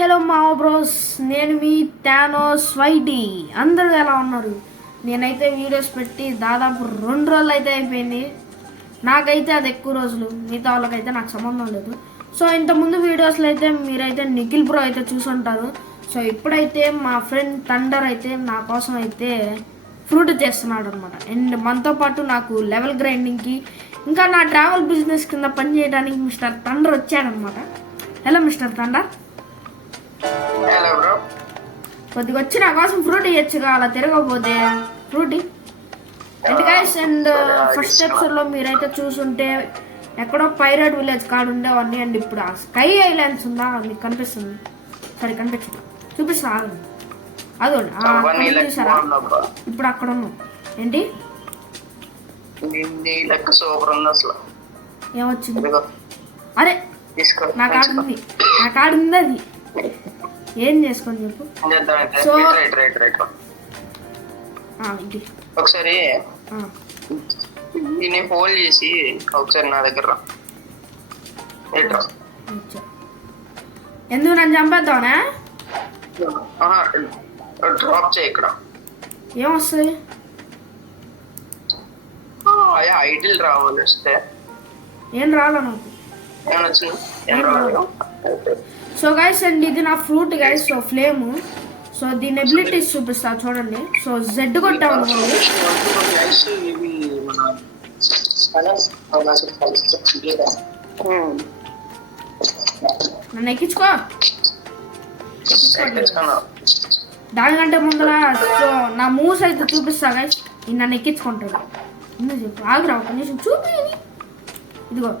Hello మా bros, నేను మీ Thanos YT. అందరూ ఎలా ఉన్నారు? నేనైతే వీడియోస్ పెట్టి దాదాపు 2 రోజులు అయితే అయిపోయింది. నాకైతే అది ఎక్కువ రోజులు, మిగతా వాళ్ళకైతే నాకు సంబంధం లేదు. సో ఇంతకుముందు వీడియోస్లో అయితే మీరైతే నిఖిల్ బ్రో అయితే చూసుంటారు. సో ఇప్పుడైతే మా ఫ్రెండ్ థండర్ అయితే నా కోసం అయితే ఫ్రూట్ చేస్తున్నాడు అనమాట. అండ్ మనతో పాటు నాకు లెవెల్ గ్రైండింగ్కి ఇంకా నా ట్రావెల్ బిజినెస్ కింద పని చేయడానికి మిస్టర్ థండర్ వచ్చాడనమాట. Hello mister Thunder. Hello bro. కొద్దిగా వచ్చి నా కోసం ఫ్రూట్ ఇవ్వచ్చుగా, అలా తిరగకపోతే fruit. And guys, and first ఎపిసోడ్లో మీరైతే చూసుంటే ఎక్కడో పైరేట్ విలేజ్ కాడ ఉండేవన్నీ. అండ్ ఇప్పుడు ఆ స్కై ఐలాండ్స్ ఉందా, మీకు కనిపిస్తుంది? సరే కనిపించదు, చూపిస్తా ఆగండి. అదోండి చూసారా, ఇప్పుడు అక్కడ ఉన్నాం. ఏంటి ఏమొచ్చింది? అరే నా కార్డు ఉంది, నా కార్డు ఉంది. అది ఏం చేసుకొని చెప్పు. సో ఒకసారి దీన్ని హోల్డ్ చేసి ఒకసారి నా దగ్గర ఎందుకు నన్ను చంపేద్దామనా? డ్రాప్ చేయి. ఇక్కడ ఏమొస్తుంది? ఐడిల్ రావాలి. వస్తే ఏం రాలే నాకు. సో గైస్, అండ్ ఇది నా fruit guys. So flame. So దీని ఎబిలిటీస్ చూపిస్తా చూడండి. సో జెడ్ కొట్టాము నన్ను ఎక్కించుకో. దానికంటే ముందర సో నా మూవ్స్ అయితే చూపిస్తా గైస్. నన్ను ఎక్కించుకుంటాడు. చెప్పు, ఆగురా ఒక నిమిషం చూపి. ఇదిగో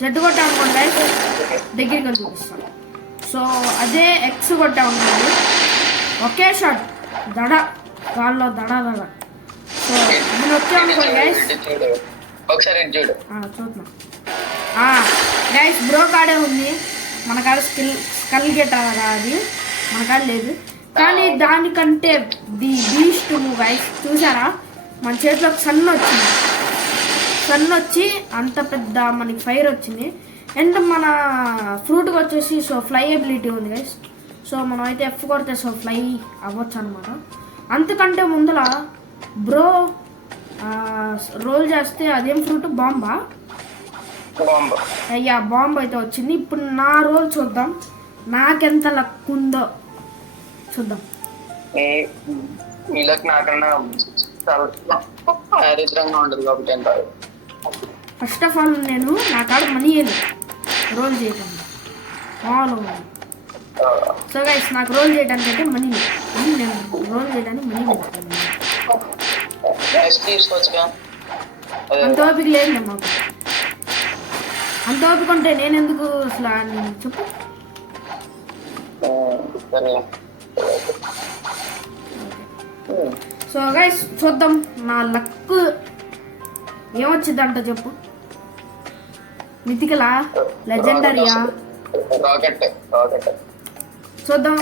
జెడ్ కొట్టా అనుకోండి గైస్, దగ్గరికి చూపిస్తాను. సో అదే ఎక్స్ కొట్టా ఉన్నాడు, ఒకే షాట్ దడ గాల్లో దడ దడ. సో నేను వచ్చా అనుకోండి గైస్, చూద్దాం. గైస్ బ్రో కాడే ఉంది, మన కాడ స్కల్ గెటారా, అది మన కాడ లేదు. కానీ దానికంటే ది బీస్ట్ మూవ్ గైస్. చూసారా, మన చేతిలోకి సన్ వచ్చి అంత పెద్ద మనకి ఫైర్ వచ్చింది. అండ్ మన ఫ్రూట్కి వచ్చేసి సో ఫ్లై ఎబిలిటీ ఉంది గైస్. సో మనం అయితే ఎఫ్ కొడితే సో ఫ్లై అవ్వచ్చు అనమాట. అంతకంటే ముందర బ్రో రోల్ చేస్తే అదేం ఫ్రూట్? బాంబా? అయ్యా బాంబ్ అయితే వచ్చింది. ఇప్పుడు నా రోల్ చూద్దాం, నాకెంత లక్ ఉందో చూద్దాం. ఫస్ట్ ఆఫ్ ఆల్ నేను నా కాడ మనీ రోల్ చేయటం ఫాలో. సో గైస్, నాకు రోల్ చేయడానికి అయితే మనీ నేను రోల్ చేయడానికి మనీ పెడతాను. అంత ఓపిక లేదు మాకు. అంత ఓపిక ఉంటే నేను ఎందుకు అసలు చెప్పు. సో గైస్ చూద్దాం నా లక్ ఏమొచ్చిందంట చెప్పు. మిథికలా, లెజెండరీయా? చూద్దాం.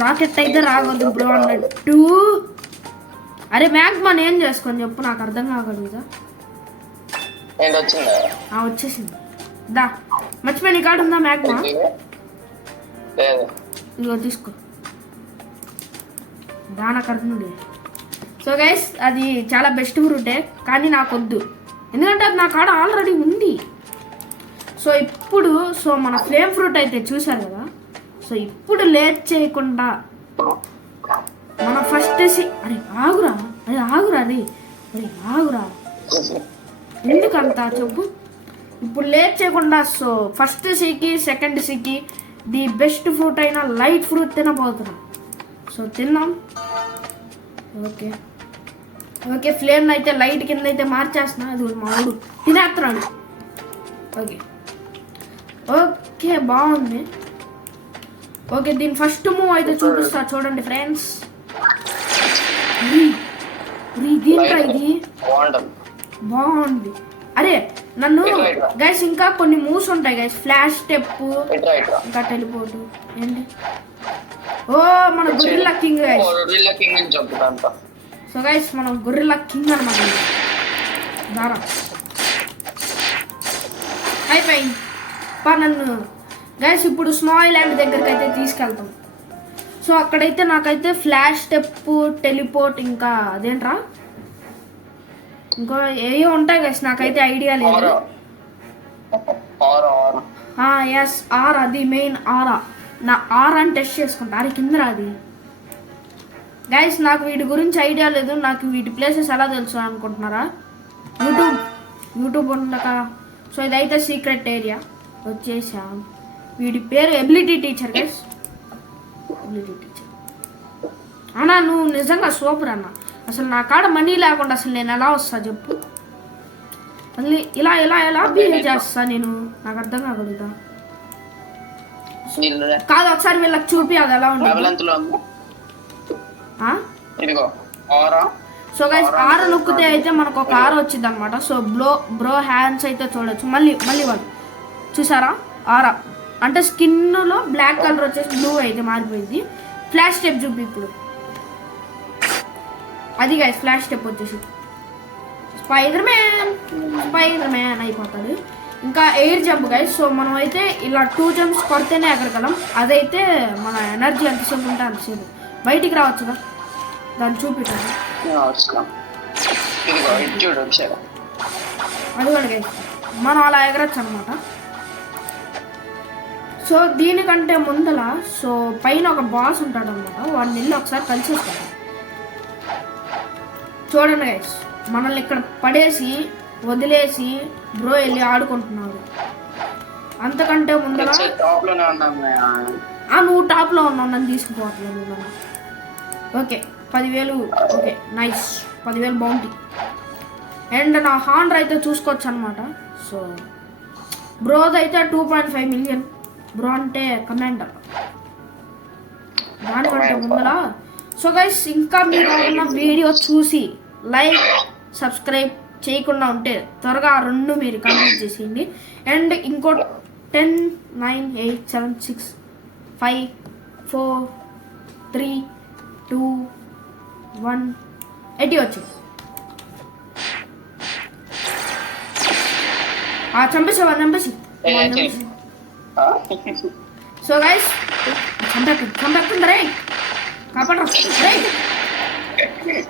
రాకెట్ అయితే రావద్దు బ్రో అన్నట్టు. అరే మ్యాగ్మాన్ ఏం చేసుకొని చెప్పు, నాకు అర్థం కాగలుగుతా. వచ్చేసింది. దా మర్చిపోయి, నీ కాడు ఉందా మ్యాగ్మా? ఇదిగో తీసుకో, దానకర్ణుడి. సో గైస్, అది చాలా బెస్ట్ ఫ్రూటే, కానీ నాకు వద్దు, ఎందుకంటే అది నా కాడ ఆల్రెడీ ఉంది. సో ఇప్పుడు సో మన ఫ్లేమ్ ఫ్రూట్ అయితే చూసారు కదా. సో ఇప్పుడు లేట్ చేయకుండా మన ఫస్ట్ అరే ఆగురా ఎందుకంతా చెప్పు. ఇప్పుడు లేట్ చేయకుండా సో ఫస్ట్ సీకి సెకండ్ సీకి ది బెస్ట్ ఫ్రూట్ అయిన లైట్ ఫ్రూట్ తినబోతున్నాం. సో తిన్నాం. ఓకే ఫ్లేమ్ అయితే లైట్ కింద అయితే మార్చేస్తున్నా. అది మాడు తినేస్తున్నాడు. ఓకే బాగుంది. ఓకే దీని ఫస్ట్ మూవ్ అయితే చూపిస్తా చూడండి ఫ్రెండ్స్. దీంట్లో ఇది బాగుంది. అరే నన్ను గైస్ ఇంకా కొన్ని మూవ్స్ ఉంటాయి గైస్. ఫ్లాష్ స్టెప్, ఇంకా టెలిపోర్ట్. ఏంటి? ఓ మన gorilla king guys. So guys మనం గొరిల్లా కింగ్ అనమాట. దారా అయిపోయింది. నన్ను గైస్ ఇప్పుడు స్నో ఐలాండ్ దగ్గరికి అయితే తీసుకెళ్తాం. సో అక్కడైతే నాకైతే ఫ్లాష్ స్టెప్, టెలిపోర్ట్, ఇంకా అదేంట్రా ఇంకో ఏవో ఉంటాయి గైస్, నాకైతే ఐడియా లేదు. ఎస్ ఆర్, అది మెయిన్ ఆరా. నా ఆర్ అని టెస్ట్ చేసుకుంటా. అరే కిందరా అది. గైస్ నాకు వీటి గురించి ఐడియా లేదు, నాకు వీటి ప్లేసెస్ ఎలా తెలుసు అనుకుంటున్నారా? యూట్యూబ్ ఉండక. సో ఇదైతే సీక్రెట్ ఏరియా వచ్చేసాం. వీడి పేరు ability teacher guys, ability teacher. అన్నా నువ్వు నిజంగా సూపర్ అన్న. అసలు నా కాడ మనీ లేకుండా అసలు నేను ఎలా వస్తా చెప్పు? మళ్ళీ ఇలా ఇలా ఎలా బిహేవ్ చేస్తా నేను? నాకు అర్థం కాగలుగుతా కాదు. ఒకసారి వీళ్ళకి చూపి అది ఎలా ఉంటుంది. సో గైస్ ఆర నొక్కితే అయితే మనకు ఒక ఆర వచ్చింది అనమాట. సో బ్రో హ్యాండ్స్ అయితే చూడొచ్చు. మళ్ళీ వాళ్ళు చూసారా? ఆరా అంటే స్కిన్లో బ్లాక్ కలర్ వచ్చేసి బ్లూ అయితే మారిపోయింది. ఫ్లాష్ స్టెప్ చూపి ఇప్పుడు. అది గైస్ ఫ్లాష్ స్టెప్ వచ్చేసి స్పైడర్ మ్యాన్ అయిపోతాడు. ఇంకా ఎయిర్ జంప్ గైస్. సో మనం అయితే ఇలా 2 జంప్స్ కొడితేనే ఎగరగలం. అదైతే మన ఎనర్జీ ఎంతసేపు ఉంటే అంతసేపు. బయటికి రావచ్చుగా, దాన్ని చూపించాను. అది కూడా గైస్ మనం అలా ఎగరచ్చు అనమాట. సో దీనికంటే ముందల సో పైన ఒక బాస్ ఉంటాడు అనమాట. వాడిని వెళ్ళి ఒకసారి కలిసేస్తాడు. చూడండి గైస్, మనల్ని ఇక్కడ పడేసి వదిలేసి బ్రో వెళ్ళి ఆడుకుంటున్నాడు. అంతకంటే ముందర నువ్వు టాప్లో ఉన్నావు, నన్ను తీసుకుపోవట్లేదు. Okay 10,000. Okay nice, 10,000 bounty. And నా హాండర్ అయితే చూసుకోవచ్చు అనమాట. సో బ్రోది అయితే 2.5 మిలియన్. బ్రో అంటే కమాండర్. దానికంటే ముందర సో గైస్ ఇంకా మీరు ఉన్న వీడియో చూసి లైక్, సబ్స్క్రైబ్ చేయకుండా ఉంటే త్వరగా ఆ 2 మీరు కంప్లీట్ చేసేయండి. అండ్ ఇంకో 10, 9, 8, 7, 6, 5, 4, 3, 2, 1 80 వచ్చింది. చంపేసి సో గైస్ చంపేస్తుందా రే కాపాడరా.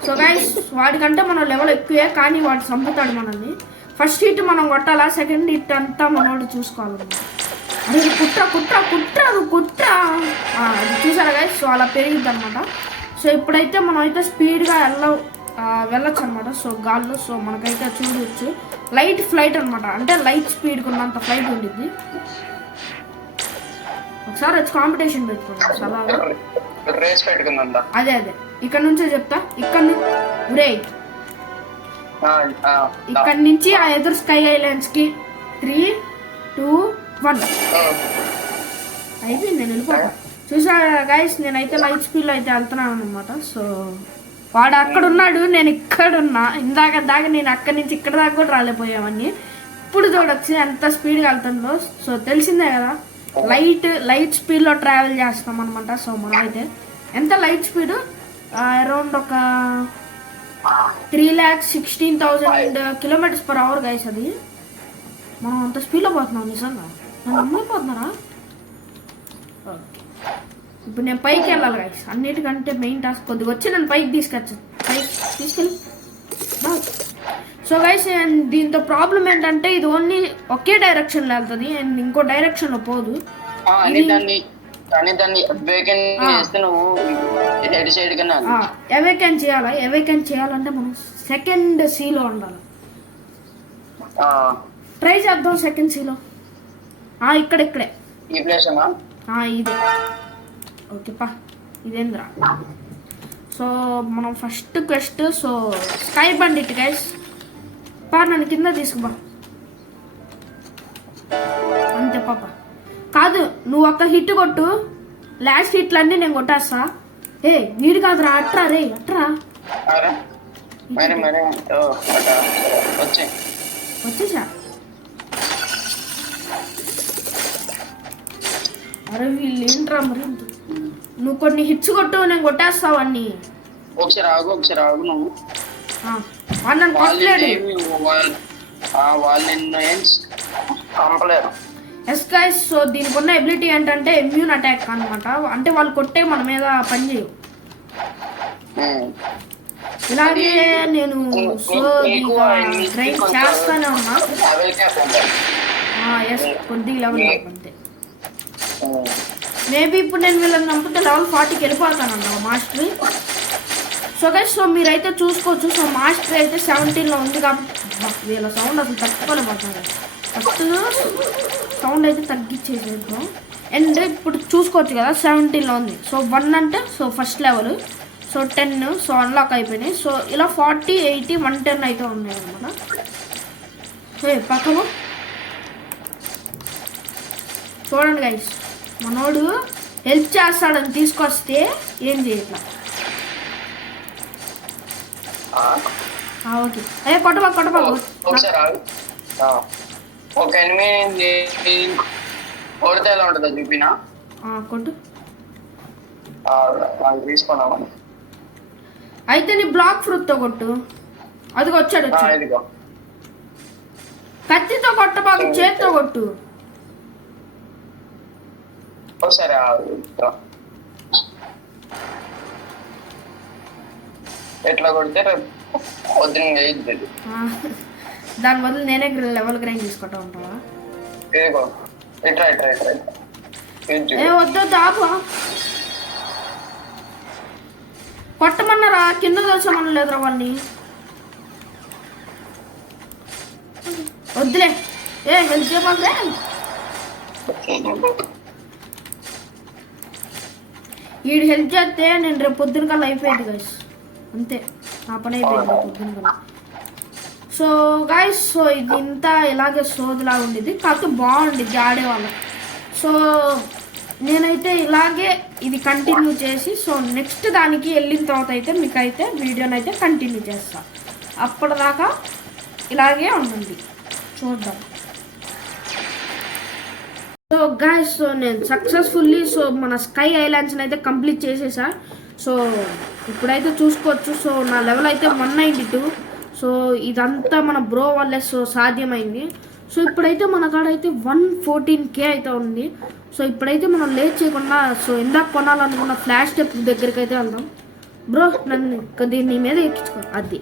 సో గైస్ వాడికంటే మన లెవెల్ ఎక్కువే, కానీ వాడు చంపుతాడు మనల్ని. ఫస్ట్ హిట్ మనం కొట్టాలా, సెకండ్ హిట్ అంతా మనోడు చూసుకోవాలి. అరే కుట్రా అది చూసారా గైస్. సో అలా పెరిగిద్ది అనమాట. సో ఇప్పుడైతే మనం అయితే స్పీడ్గా వెళ్ళొచ్చు అనమాట. సో గాల్లో సో మనకైతే చూడవచ్చు లైట్ ఫ్లైట్ అనమాట. అంటే లైట్ స్పీడ్కి ఉన్నంత ఫ్లైట్ ఉండిద్ది. ఒకసారి వచ్చి కాంపిటీషన్ పెట్టుకున్నాం అలాగా. అదే ఇక్కడ నుంచే చెప్తా. ఇక్కడ నుంచి ఆ ఎదురు స్కై ఐలాండ్స్ కి 3, 2, 1 అయిపోయింది. నేను వెళ్ళిపోతా. చూసా గైస్ నేనైతే లైట్ స్పీడ్ లో అయితే వెళ్తున్నాను అనమాట. సో వాడు అక్కడ ఉన్నాడు, నేను ఇక్కడ ఉన్నా. ఇందాక నేను అక్కడి నుంచి ఇక్కడ దాకా కూడా రాలేపోయామని. ఇప్పుడు చూడొచ్చు ఎంత స్పీడ్గా వెళ్తుందో. సో తెలిసిందే కదా, లైట్ స్పీడ్లో ట్రావెల్ చేస్తాం అనమాట. సో మనం అయితే ఎంత లైట్ స్పీడ్ అరౌండ్ ఒక 3,16,000 km/h గైస్. అది మనం అంత స్పీడ్లో పోతున్నాం. నిజంగా నన్ను అమ్మైపోతున్నారా? ఓకే ఇప్పుడు నేను పైకి వెళ్ళాలి గైస్. అన్నిటికంటే మెయిన్ టాస్క్ కొద్దిగా వచ్చి నన్ను పైకి తీసుకెళ్ళి. సో గైస్ దీంతో ప్రాబ్లం ఏంటంటే ఇది ఓన్లీ ఒకే డైరెక్షన్లో వెళ్తుంది అండ్ ఇంకో డైరెక్షన్లో పోదు. ఎవేకెన్ చేయాలంటే మనం సెకండ్ సీలో ఉండాలి. ట్రై చేద్దాం సెకండ్ సీలో. ఇక్కడే ఇదే. ఓకేపా ఇదేంద్రా. సో మనం first quest so sky bandit guys. నన్ను కింద తీసుకుపా అంతే పాప. కాదు నువ్వు ఒక్క హిట్ కొట్టు, లాస్ట్ హిట్లన్నీ నేను కొట్టేస్తా. వీడు కాదురా, అట్రా రే అట్రా. వచ్చేసా. అరే వీళ్ళు ఏంట్రా మరి. నువ్వు కొన్ని హిట్స్ కొట్టు, నేను కొట్టేస్తావు అన్ని. ఒకసారి ఆగు నువ్వు. నన్ను కొట్టలేడు. వాళ్ళు నిన్ను ఏం చంపలేరు. ఎస్ గైస్, సో దీనికి ఉన్న ఎబిలిటీ ఏంటంటే ఇమ్యూన్ అటాక్ అన్నమాట. అంటే వాళ్ళు కొట్టే మన మీద పని చేయవు. ఇలాగే నేను సో ట్రైన్ చేస్తానే ఉన్నా. ఎస్, కొద్దిగా లెవెల్ అంతే. మేబీ ఇప్పుడు నేను వీళ్ళని చంపితే లెవెల్ 40కి వెళ్ళిపోతానన్నా మాస్టరీ. సో గైస్, సో మీరైతే చూసుకోవచ్చు. సో మాస్టరీ అయితే 17లో ఉంది కాబట్టి వీళ్ళ సౌండ్ అసలు తట్టుకోలేకపోతున్నారు. ఫస్ట్ సౌండ్ అయితే తగ్గించేసేద్దాం. అండ్ ఇప్పుడు చూసుకోవచ్చు కదా 17లో ఉంది. సో 1 అంటే so first level, so 10 so unlock అయిపోయినాయి. సో ఇలా 40, 80, 110 అయితే ఉన్నాయి అనమాట. పక్కన చూడండి గైస్, మనోడు హెల్ప్ చేస్తాడని తీసుకొస్తే ఏం చేయట్లా. ఓకే, అదే కొట్టబా ఒక ఎనిమిది కొడితే ఎలా ఉంటుందో చూపినా కొట్టు. తీసుకున్నామని అయితే నీ బ్లాక్ ఫ్రూట్ తో కొట్టు. అదిగో వచ్చాడు. కత్తితో కొట్టబాకు, చేతితో కొట్టు. ఒకసారి ఎట్లా కొడితే పొద్దున్న వేయద్దు. దాని బదులు నేనే లెవెల్ గ్రైండ్ తీసుకుంటా ఉంటావా? వద్దు ఆపు. కొట్టమన్నారా? కింద దోసమన్న లేదురా వాళ్ళని. వద్దులే, హెల్ప్ చేయమంటే. వీడు హెల్ప్ చేస్తే నేను రేపు పొద్దున కల్లా అయిపోయింది గైస్. అంతే, నా పని అయిపోయింది పొద్దున కల్లా. సో గైస్, సో ఇది ఇంత ఇలాగే సోదిలాగా ఉండేది, కాకపోతే బాగుండేది ఆడేవాళ్ళకి. సో నేనైతే ఇలాగే ఇది కంటిన్యూ చేసి సో నెక్స్ట్ దానికి వెళ్ళిన తర్వాత అయితే మీకైతే వీడియోని అయితే కంటిన్యూ చేస్తా. అప్పటిదాకా ఇలాగే ఉండండి, చూద్దాం. సో గైస్, సో నేను సక్సెస్ఫుల్లీ సో మన స్కై ఐలాండ్స్ని అయితే కంప్లీట్ చేసేసా. సో ఇప్పుడైతే చూసుకోవచ్చు. సో నా లెవెల్ అయితే 192. సో ఇదంతా మన బ్రో వల్లే సో సాధ్యమైంది. సో ఇప్పుడైతే మన కాడైతే 114K అయితే ఉంది. సో ఇప్పుడైతే మనం లేట్ చేయకుండా సో ఇందాక కొనాలనుకున్న ఫ్లాష్ స్టెప్ దగ్గరికి అయితే వెళ్దాం. బ్రో నన్ను దీన్ని మీద ఎక్కించుకో. అది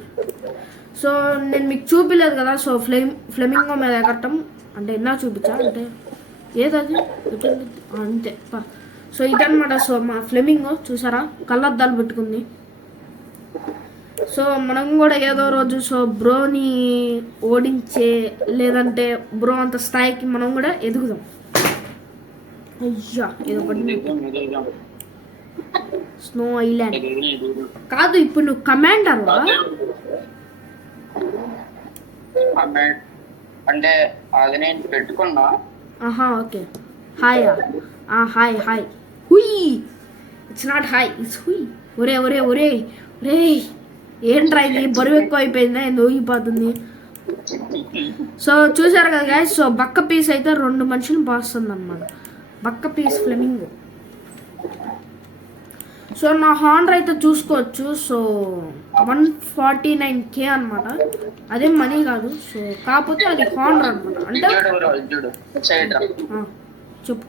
సో నేను మీకు చూపించలేదు కదా. సో ఫ్లెమింగో మీద ఎగరటం అంటే ఇందాక చూపించా, అంటే ఏదది అంతే. సో ఇదనమాట. సో మా ఫ్లెమింగో చూసారా, కళ్ళద్దాలు పెట్టుకుంది. సో మనం కూడా ఏదో రోజు సో బ్రోని ఓడించే, లేదంటే బ్రో అంత స్థాయికి మనం కూడా ఎదుగుదాం. అయ్యా ఏదో స్నో ఐలాండ్ కాదు, ఇప్పుడు నువ్వు కమాండర్ అంటే అది నేను పెట్టుకున్నా. ఓకే, హాయ్ హాయ్ హుయ్. ఇట్స్ నాట్ హాయ్, ఇట్స్ హుయ్. ఒరే ఒరే ఒరే ఒరే, ఏంట్రా ఇది బరువు ఎక్కువ అయిపోయిందా, ఎందుకు ఊగిపోతుంది. సో చూసారు కదా గాయస్, సో బక్క పీస్ అయితే 2 మనుషులు బాస్తుంది అనమాట. బక్క పీస్ ఫ్లెమింగో. సో నా హానర్ అయితే చూసుకోవచ్చు. సో 149K అనమాట. అదేం మనీ కాదు. సో కాకపోతే అది హానర్ అనమాట. అంటే చెప్పు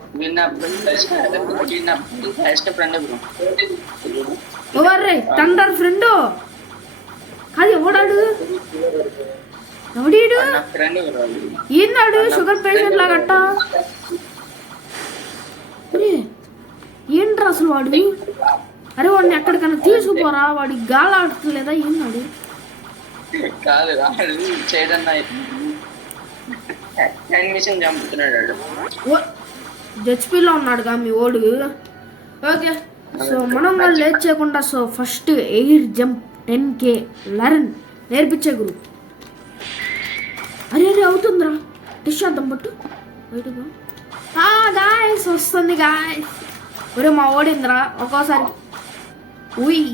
ఎవర్రే థండర్ ఫ్రెండ్. అది ఎవడాడు? ఎవడీడు? ఈనాడు షుగర్ పేషెంట్ లాగట్ట. ఏంట్రా అసలు వాడు? అరే వాడిని ఎక్కడికైనా తీసుకుపోరా, వాడికి గాలి ఆడట్లేదా ఈనాడు? హెచ్పీలో ఉన్నాడుగా మీ ఓడు. ఓకే, సో మనం వాళ్ళు లేట్ చేయకుండా so first air jump 10K learn నేర్పించే గురు. అరే అరే అవుతుందిరా, డిష్ చేద్దాం పట్టు బయటకు. గాయస్ వస్తుంది గాయస్. ఒరే మా ఓడిందిరా ఒక్కోసారి. ఊయ్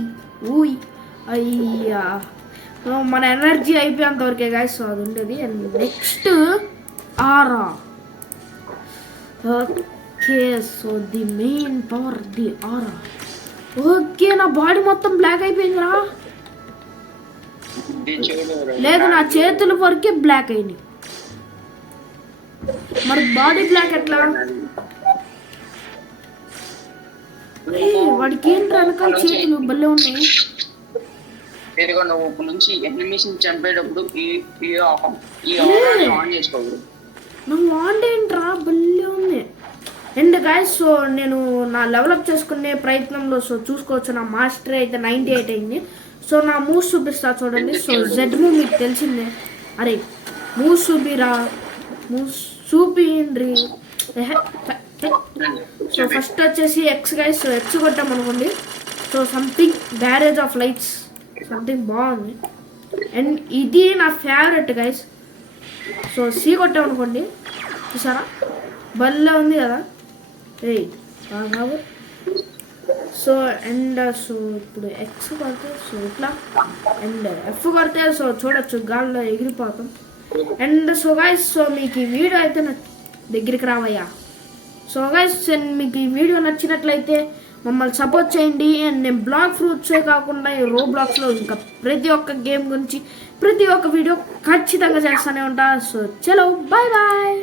ఊయ్ అయ్యా. సో మన ఎనర్జీ అయిపోయేంత వరకే గాయస్ సో అది ఉండేది. And next aura. Okay, so the main power the aura. Okay, నా బాడీ మొత్తం బ్లాక్ అయిపోయిందిరా. లేదు, నా చేతుల వరకే బ్లాక్ అయినాయి. మరి బాడీ బ్లాక్ ఎట్లా? వాడికి ఏంటి వెనకాల చేతులు భలే ఉన్నాయి. ఇదిగో నువ్వు ఇప్పుడు నుంచి ఎనిమిస్ చంపేటప్పుడు ఈ ఆన్ చేసుకోకూడదు. నువ్వు ఆన్ ఏంట్రా భలే ఉంది. అండ్ గాయస్ సో నేను నా డెవలప్ చేసుకునే ప్రయత్నంలో సో చూసుకోవచ్చు నా మాస్టర్ అయితే 98 అయింది. సో నా మూవ్స్ చూపిస్తా చూడండి. సో జెడ్ మూవ్ మీకు తెలిసిందే. అరే మూవ్స్ చూపిరా, మూవ్స్ చూపిండ్రి. సో ఫస్ట్ వచ్చేసి ఎక్స్ గైస్. సో ఎక్స్ కొట్టామనుకోండి. So something barrage of lights something బాగుంది. అండ్ ఇది నా ఫేవరెట్ గైస్. సో సి కొట్టామనుకోండి, చూసారా భలే ఉంది కదా. సో అండ్ సో ఇప్పుడు ఎక్స్ కొడితే సో ఇట్లా, అండ్ ఎఫ్ కొడితే సో చూడొచ్చు గాల్లో ఎగిరిపోతాం. అండ్ సో గైస్ సో మీకు ఈ వీడియో అయితే దగ్గరికి రావయ్యా. సో గైస్ మీకు ఈ వీడియో నచ్చినట్లయితే మమ్మల్ని సపోర్ట్ చేయండి. అండ్ నేను బ్లాక్ ఫ్రూట్సే కాకుండా ఈ రో బ్లాక్స్లో ఇంకా ప్రతి ఒక్క గేమ్ గురించి ప్రతి ఒక్క వీడియో ఖచ్చితంగా చేస్తూనే ఉంటా. సో చలో బాయ్ బాయ్.